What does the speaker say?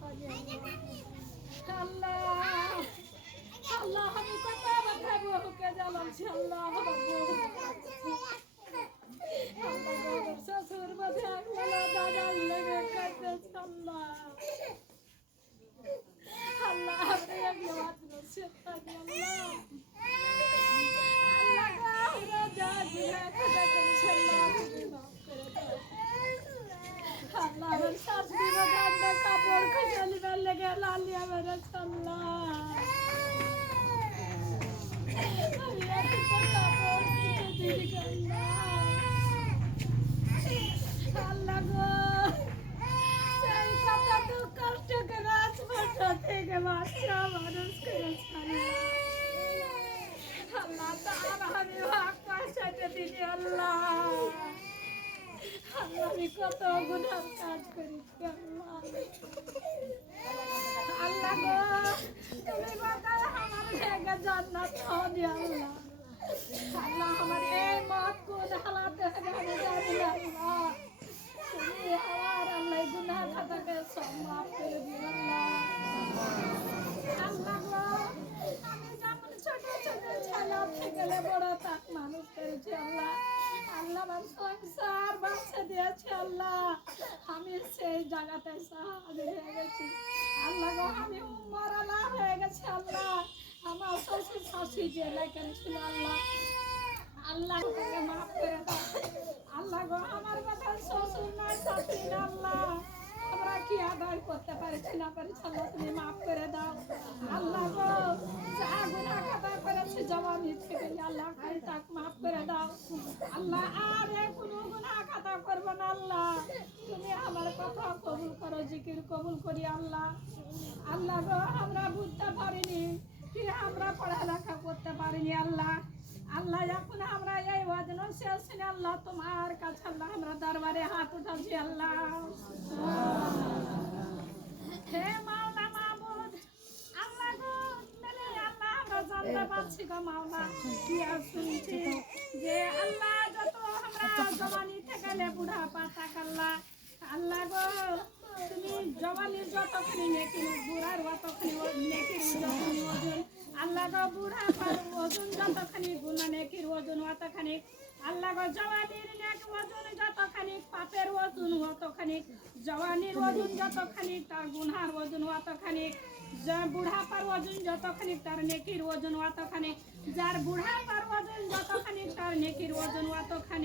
পারি আল্লাহ। আল্লাহ আমি কত ব্যথা বহুকে জ্বালাচ্ছি আল্লাহ। আল্লাহ শ্বশুর বাধা দাদার লেগে কাঁদতেছে আল্লাহ। আল্লাহ আপনি এগুলো মাত্র সেটাকে আল্লাহ। আল্লাহ আমরা যা গুনাহ খোদা করেছি আল্লাহ আপনি মাফ করে দাও। আল্লাহ আমার শাশুড়ি বাগানটা কাপড় খুঁজে নিবার লেগে লালিয়া বেড়েছে আল্লাহ। আমি একটা কাপড় খুঁজে দিই আল্লাহ গো। সেই কথা তো কষ্ট করে ছোট থেকে বাচ্চা মানুষ করেছে আল্লাহ। তার আমি ভাগ পয়সাটা দিদি আল্লাহ। আল্লাহ আমি কত গুনার কাজ করেছি আল্লাহ। আল্লাহ গো তুমি বাতায় আমার জায়গা জান্নাত হদি আল্লাহ। আল্লাহ আমার এই মত কোন হালাতে আমি জানি না আল্লাহ। তুমি আমার আল্লাহ গুনাহ খাতাকে সব মাফ করে দিও আল্লাহ। আল্লাহ গো আমি যেমন ছোট ছোট ছেলে থেকে বড় তাক মানুষ করেছি আল্লাহ। আল্লাহ আমার সংসার বাচ্চা দিয়েছে আল্লাহ। আমি সেই জায়গাতে হাজির হয়ে গেছি আল্লাহ গো। আমি মরালা হয়ে গেছি আল্লাহ। আমার শ্বশুর শাশুড়ি জেলায় করেছিল আল্লাহ। আল্লাহ তাকে মাফ করে দাও আল্লাহ গো। আমার কথা শ্বশুর নয় শাশুড়ি না আল্লাহ। আমরা কি আদায় করতে পারছি না পারছি আল্লাহ তুমি মাফ করে দাও আল্লাহ গো। যা গুনাহ খাতা করেছি জবানি থেকে আল্লাহ খাই তাক মাফ করে দাও আল্লাহ। আর কোনো গুনাহ খাতা করবো না আল্লাহ। তুমি আমার কথা কবুল করো, জিকির কবুল করি আল্লাহ। আল্লাহ গো আমরা বুঝতে পারিনি কি আমরা পড়ালেখা করতে পারিনি আল্লাহ। আল্লাহ এখন আমরা এই ওয়াজন শেষ আল্লাহ তোমার কাছে আল্লাহ আমরা দরবারে হাত উঠাচ্ছি আল্লাহ। হে মাওলা মাবুদ আল্লাহ গো মেলে আল্লাহ আমরা জানতে পারছি গো মাওলা কি শুনছি যে আল্লাহ যত আমরা জওয়ানি থেকে বুড়া পাতা আল্লাহ। আল্লাহ গো তুমি জওয়ানির যতখানি নেকি বুড়ার অতখানি নেকির ওজন আল্লাহ গো। বুড়া পার ওজন যতখানি গুনাহ নেকির ওজন অতখানি আল্লাহ গো। জওয়ানির নেক ওজন যতখানি পাপের ওজন অতখানি। জওয়ানির ওজন যতখানি তার গুনার ওজন অতখানি। বুড়াপার ওজন যতখানি তার নেকির ওজন অতখানি। যার বুড়াপার ওজন যতখানি তার নেকির ওজন অতখানি।